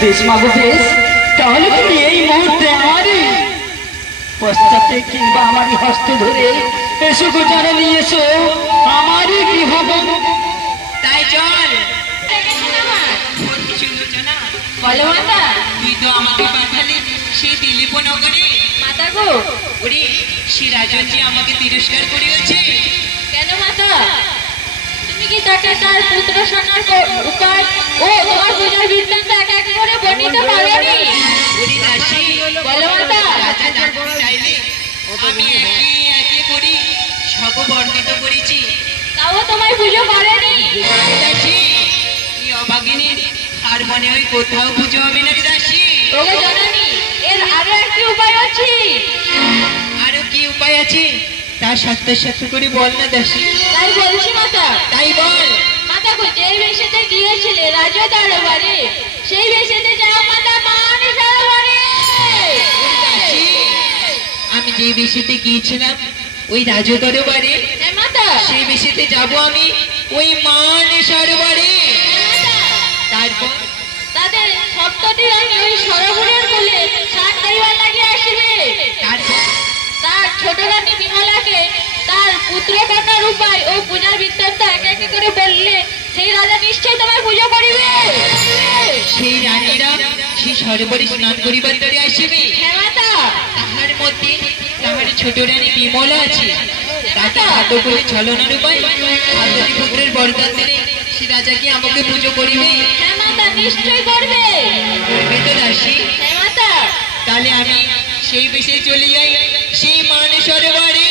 বেশ মাগো বেশ, তাহলে তুমি এই মুহূর্তে আমারই পশ্চাতে কিংবা আমারই হস্ত ধরে এসো গো, জানে নিয়ে এসো আমারই গৃহবন। তাই চল। বলো মাতা। তুই তো আমাকে পাঠালি সেই দিলীপ নগরে। মাতা গো। ওরে সে রাজন যে আমাকে তিরস্কার করিয়াছে। কেন মাতা? তুমি কি তাকে তার পুত্র সোনার উপায় ও তোমার পূজার বৃত্তান্ত এক এক করে বর্ণিতে পারোনি? ওরে দাসী, বলো মাতা। রাজা জানতে চাইলে আমি একে একে করি সব বর্ণিত করেছি। তাও তোমায় পুজো করেনি? দাসী, এই অভাগিনীর আর মনে হয় কোথাও পুজো হবে না রে দাসী। ওকে জানানি, এর আরো একটি উপায় আছে। আরো কি উপায় আছে তা সত্য সত্য করে বল না দাসী। তাই বলছি মাতা। তাই বল। মাতা গো, যেই বেশেতে গিয়েছিলে রাজা দরবারে, সেই বেশেতে যাও মাতা, মান সরোবরে। দাসী, আমি যে বেশেতে গিয়েছিলাম ওই রাজদরবারে, হ্যাঁ মাতা। সেই বেশেতে যাব আমি ওই মান সরোবরে। তারপর তাদের সপ্তটি রানী ওই সরোবরের কোলে স্নান করিবার লাগিয়ে আসিবে। তারপর তার ছোট রানী বিমলাকে তার পুত্র কন্যার উপায় ও পূজার বৃত্তান্ত এক এক করে বললে সেই রাজা নিশ্চয়ই তোমার পুজো করিবে। সেই রানীরা সেই সরোবরে স্নান করিবার তরে আসিবে। হ্যাঁ মাতা। তাহার মধ্যে তাহার ছোট রানী বিমলা আছে, তাকে হাত করে ছলনার উপায় হাতী পুত্রের বরদান দিলে সে রাজাকে আমাকে পুজো করিবে। হ্যাঁ মাতা, নিশ্চয়ই করবে। করবে তো দাসী? হ্যাঁ মাতা। তাহলে আমি সেই বেশে চলে যাই সেই মান সরোবরে।